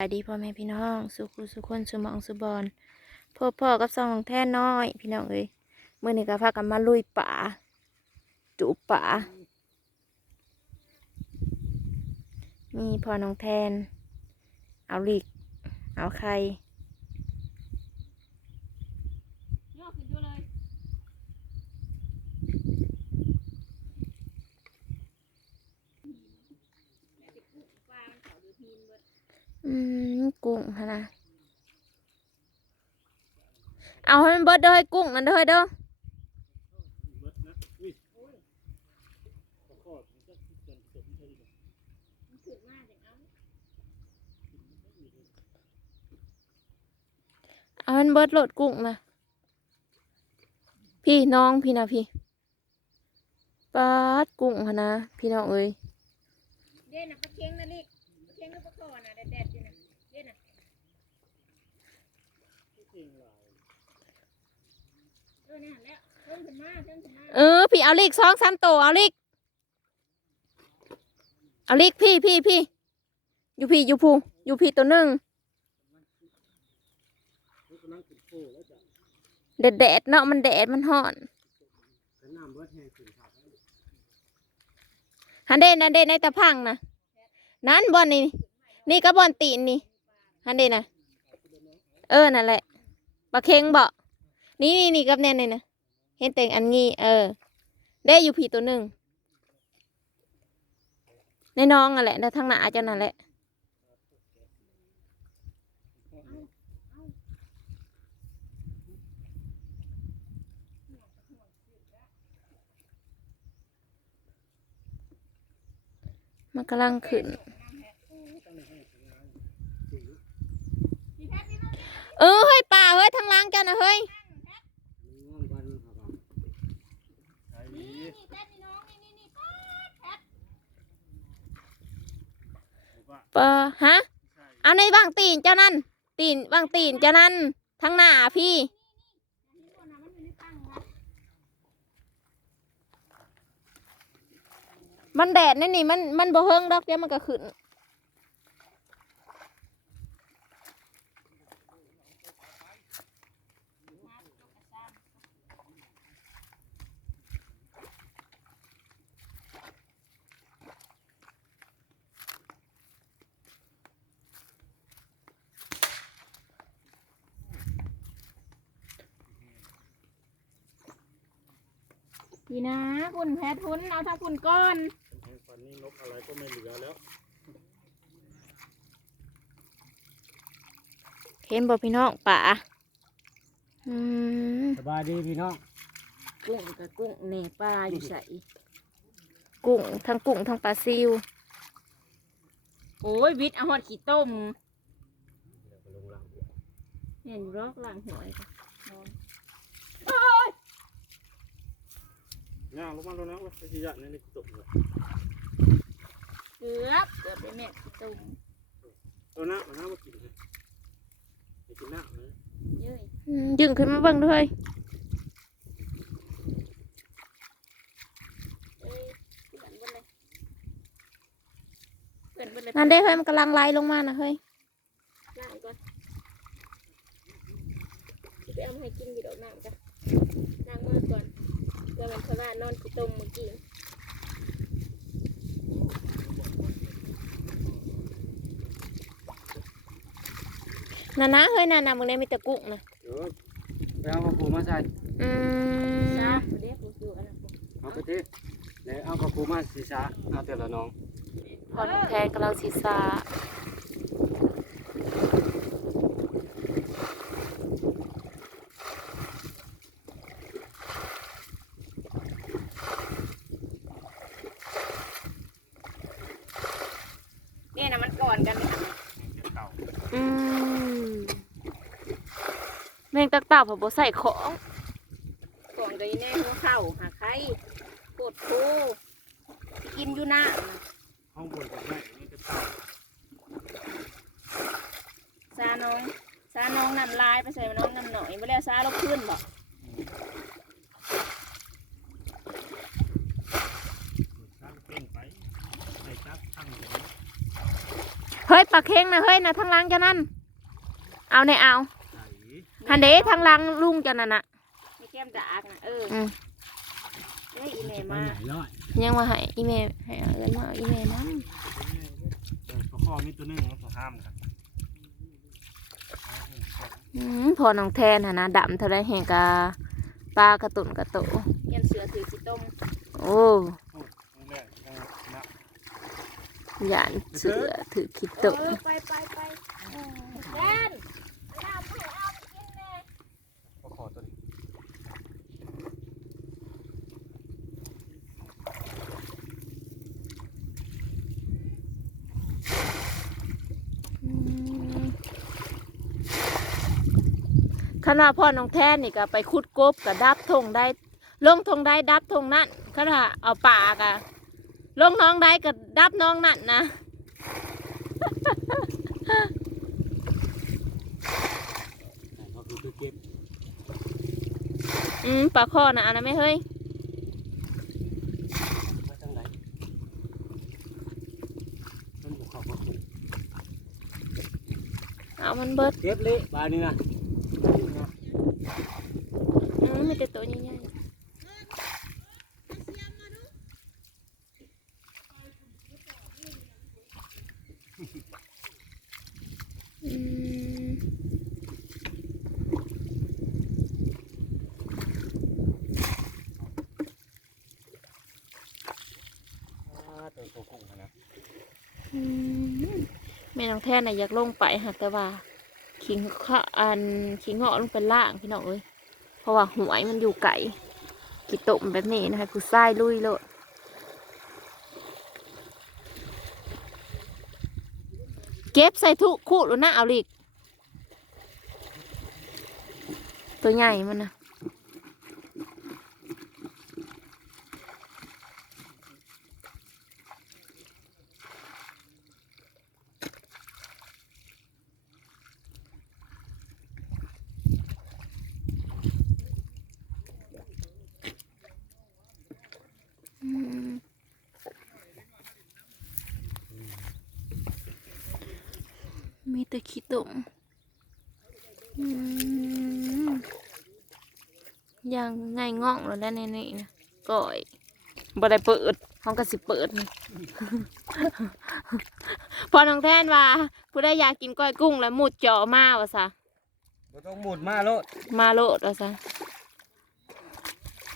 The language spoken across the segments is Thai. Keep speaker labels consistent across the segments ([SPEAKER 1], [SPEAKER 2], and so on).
[SPEAKER 1] สวัสดีพ่อแม่พี่น้อง สุขุสุขคนสุมองสุบอนพ่อพ่อกับสองของแท่น้อย พี่น้องเอ้ยเมื่อนี้ก็พากันมาลุยป่าจูป่ามีพ่อน้องแทน เอาลิก เอาไข่
[SPEAKER 2] ย่อขึ้นดูเลย
[SPEAKER 1] อืมกุ้งฮะนะเอาให้มันเบิดเด้อให้กุ้งนั่นเด้อเฮ้ยเด้อเอามันเบิดโหลดกุ้งนะพี่น้องพี่นะพี่ปาดกุ้งหะนะ พี่น้องเอ้ย
[SPEAKER 2] เด่นนะปลาเค็งนะลิกปลาเค็งกับปลาคอนะแดดๆอยู่นะเด่นนะ เออนี่หันแล้วเพิ่มขึ้นมาเพิ่มขึ้นมา
[SPEAKER 1] เออ พี่เอาลิกสองสามโตวเอาลิกเอาลิกพี่พี่พี่อยู่พี่อยู่ผู้อยู่พี่ตัวหนึ่งแดดแดดเนาะมันแดดมันห่อนฮันเดนฮันเดนในตะพังนะนั้นบอลนี่นี่ก็บอลตีนนี่ฮันเดนนะเออนั่นแหละ ปลาเค็งบอกนี่นี่นี่กับแน่นนี่นะเห็นแต่งอันงี้เออ ได้อยู่ผีตัวหนึ่งในน้องอะแหละในทางหน้าเจ้านั่นแหละมันกำลังขึ้น เออเฮ้ย เฮ้ยทางล่างเจ้านะเฮ้ย
[SPEAKER 2] ป๊าดแพท
[SPEAKER 1] เปอฮะ เอาในบางตีนเจ้านั่น ตีนบางตีนเจ้านั่นทางหน้าพี่
[SPEAKER 2] มันอยู่ในตั้งนะ
[SPEAKER 1] มันแดดนี่นี่มันมันบ่เฮิงดอกเดี๋ยวมันก็ขึ้น
[SPEAKER 2] พี่นะ คุณแพทย์ทุนเอาทั้งคุณก้อน
[SPEAKER 3] ตอนนี้นกอะไรก็ไม่เหลือแล้ว
[SPEAKER 1] เห็นบ่พี่น้องป่าอืม
[SPEAKER 3] สบายดีพี่น้อง
[SPEAKER 2] กุ้งกับกุ้งเนปลาอยู่ใส่
[SPEAKER 1] กุ้งทั้งกุ้งทั้งปลาซิว
[SPEAKER 2] โอ้ยวิทย์เอาหอดขี้ต้มเห็นรอกหลังหวยนอน
[SPEAKER 3] ย่างลงมาแล้วนะว่าขยะนี่นี่ตกเลย
[SPEAKER 2] เกือบเกือบได้แม่ขี้ต้ม
[SPEAKER 3] เอาน้ำเอาน้ำมากินเลยไปกินน้ำเลย
[SPEAKER 2] เย้ย
[SPEAKER 1] อืมยึงขึ้นมาเบิ่งด้วย
[SPEAKER 2] เอ้ยเปื่อนเบดเลยเปื่อนเบดเลย
[SPEAKER 1] นั่นได้เฮ้ยมันกำลังไหลลงมานะเฮ้ย
[SPEAKER 2] ล้างก่อนสิไปเอามาให้กินอยู่ดอกน้ำจ้ะล้างมือก่อน เพื่อมันเพราะว่านอนขี้ต้มเมื่อกี้
[SPEAKER 1] น่ะนะเฮ้ยน่ะน่ะมึงได้มีแต่กุ้งนะ
[SPEAKER 3] เดี๋ยวไปเอากระปูมาใส่
[SPEAKER 1] อืม
[SPEAKER 2] จ้าเดี๋ยวกูอยู่อันนั้นกู
[SPEAKER 3] เอาไปเทแล้วเอากระปูมาสีสาเอาแต่ละน้อง
[SPEAKER 1] พอน้องแทนกำลังศีรษะ
[SPEAKER 2] เนี่ยนะมันก่อนกันเนี่ย
[SPEAKER 3] เก่า
[SPEAKER 1] อืม แมงตักเต่าผมบ่ใส่ของ
[SPEAKER 2] ก่อนก็อีแน่หัวเข่าหาไข่ปวดคสิกินอยู่หน้าน่ะ
[SPEAKER 3] ห้องบนกับแม่นี่จะเก่า
[SPEAKER 2] ซาน้องซาน้องนำลายไปใส่น้องนำหน่อยไม่แล้วซาลบขึ้นบอก
[SPEAKER 3] เฮ้
[SPEAKER 1] ยปลาเค็งนะเฮ้ยนะทางหลังจ้านั่น เอาในเอา
[SPEAKER 3] ใส่
[SPEAKER 1] ฮันเดทางหลังลุงเจ้านั่นน่ะ
[SPEAKER 2] มีแก้มดากนะเออ
[SPEAKER 1] อืม
[SPEAKER 2] ได้อีเมล
[SPEAKER 3] มา
[SPEAKER 2] มา
[SPEAKER 3] ไหนร้อย
[SPEAKER 1] ยังมาให้อีเมลให้เอาเงินมาเอาอีเมลนั่น
[SPEAKER 3] เออข้อมีตัวหนึงตัวห้ามครับ
[SPEAKER 1] อืมพอน้องแทนหนนะดำเท่าไรแหงกาปลากระตุนกระโต
[SPEAKER 2] เย็นเสือถือสิต้ม
[SPEAKER 1] โอ้
[SPEAKER 3] พูดตรงแรกตรงนะ
[SPEAKER 1] ยานเสือถือคิด
[SPEAKER 2] เอ
[SPEAKER 1] โต
[SPEAKER 2] อไปไปไปแดนน้ำให้เอาไปกินแน่
[SPEAKER 3] ก็ขอตัวนี้
[SPEAKER 1] อืม ขณะพ่อน้องแทนนี่ก็ไปขุดกบกับดับทงได้ ลงทงได้ดับทงนั่นขณะเอาป่ากะลงน้องได้กับดับน้องนั่นนะ
[SPEAKER 3] ก็คือตัวเก็บ
[SPEAKER 1] อืมปลาข้อนะอันนั้นไม่เฮ้ย
[SPEAKER 3] เอา
[SPEAKER 1] มันเบิด
[SPEAKER 3] เก็บเละบานี่นะ
[SPEAKER 1] อืมมีแต่ตัวใหญ่ๆอืม
[SPEAKER 3] อ่าตัวตัวกุ้งนะ
[SPEAKER 1] อืมแม่น้องแท่นน่ะอยากลงไปหากแต่ว่า ขิงข้าอันขิงเหาะลงไปล่างพี่น้องเอ้ยเพราะว่าหวยมันอยู่ไกลกิตมแบบนี้นะคะผู้ชายลุยโลดเก็บใส่ทุกคู่หรือนะเอาลิกตัวใหญ่มันนะ มีแต่ขี้ตมอืมยังไงง่องแล้วได้ในนี้นะก่อยบ่ได้เปิดห้องก็สิเปิดนี่ พอน้องแทนว่า ผู้ได้อยากกินก้อยกุ้งแล้วมุดเจาะมาว่าซะ
[SPEAKER 3] บ่ต้องหมุดมาโลด
[SPEAKER 1] มาโลดว่าซะ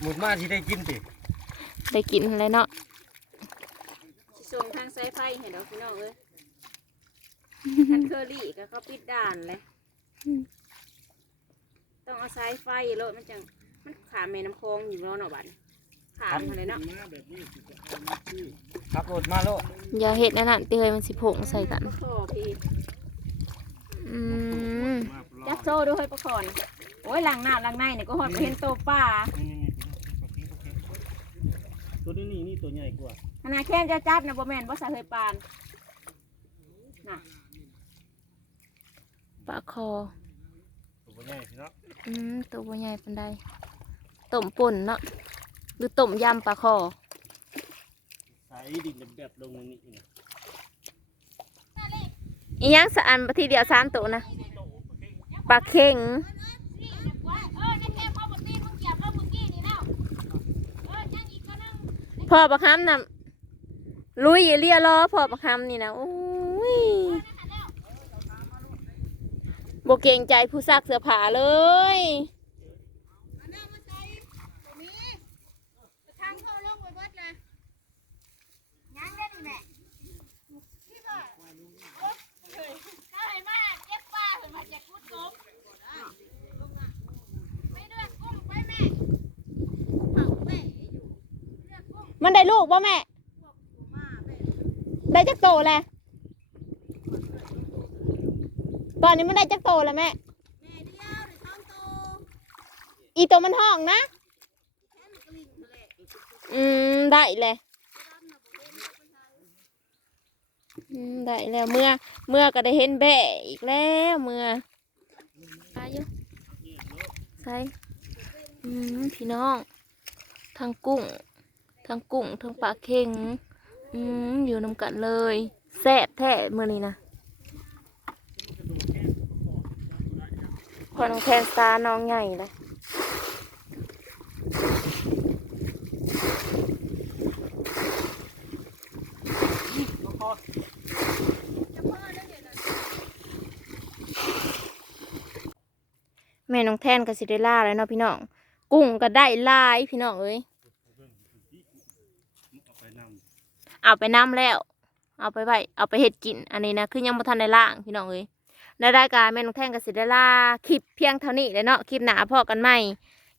[SPEAKER 3] หมุดมาที่ได้กินติ
[SPEAKER 1] ได้กินแล้วเนาะ
[SPEAKER 2] สิส่งทางสายไฟให้ดอกพี่น้องเอ้ย ทันเคอรี่ก็เขาปิดด่านเลย ต้องเอาสายไฟรถมันจัง มันขามแม่น้ำคลองอยู่แล้วเนาะบัดขามอะไรเนาะ
[SPEAKER 3] ขับรถมาโลด
[SPEAKER 1] อย่าเห็ดนั่นนั่นเตยมันสิผงใส่กัน
[SPEAKER 2] ก็ขอพี่
[SPEAKER 1] อืม
[SPEAKER 2] จักโซ่ด้วยประคอนโอ้ยหลังหน้าหลังในเนี่ยก็หอดบ่เห็นโตวป่า
[SPEAKER 3] ตัวนี้นี่นี่ตัวใหญ่กว่า
[SPEAKER 2] ขนาดแค่จะจับนะบ่แม่นบ่ใส่เฮยปานน่ะ
[SPEAKER 1] ปลาคอ
[SPEAKER 3] ตัวใหญ่สิเนาะ
[SPEAKER 1] อืมตัวบ่ใหญ่ปานใดต้มป่นเนาะหรือต้มยำปลาคอ
[SPEAKER 3] ใส่ดิ่งแบบๆลงนี่นะ
[SPEAKER 1] อีหยังสะอันทีเดียวสามตัวนะปลาเข็งพ่อประคำน่ะลุยเรียรอพ่อประคำนี่นะโอ้ยโบเกรงใจผู้ซักเสื้อผ้าเลยมันได้ลูกป่ะแม่ ได้จักโตแหละ ตอนนี้มันได้จักโตแล้วแม่อีตัวมันห้องนะ อืม ได้เลยอืมได้แล้วเมื่อเมื่อก็ได้เห็นแบะอีกแล้วเมื่ออายุใส่อืมพี่น้องทั้งกุ้งทั้งกุ้งทั้งปลาเค็ง อืมอยู่นำกันเลยแซ่บแท้เมื่อนี้นะ อน้องแทนซาน้องใหญ่เลยแม่น้องแทนก็สิได้ล่าแล้วเนาะพี่น้อง กุ้งก็ได้ลายพี่น้องเอ้ย
[SPEAKER 3] เอาไปนำ
[SPEAKER 1] เอาไปน้ำแล้ว เอาไปไว้เอาไปเห็ดกิน อันนี้นะคือยังบ่ทันได้ล่างพี่น้องเอ้ย ในรายการแม่น้องแทนก็สิได้ล่าคลิปเพียงเท่านี้เลยเนาะคลิปหนาพอกันใหม่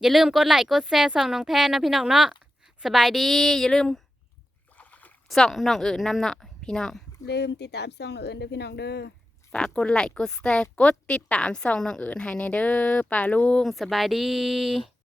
[SPEAKER 1] อย่าลืมกดไลค์กดแชร์ส่องน้องแทนนะพี่น้องเนาะสบายดี อย่าลืมส่องน้องอื่นนำเนาะพี่น้อง
[SPEAKER 2] ลืมติดตามช่องหนูเอิญเด้อพี่น้องเด้อ
[SPEAKER 1] ฝากกดไลค์กดแชร์กดติดตามส่องน้องอื่นให้ในเด้อป้าลุงสบายดี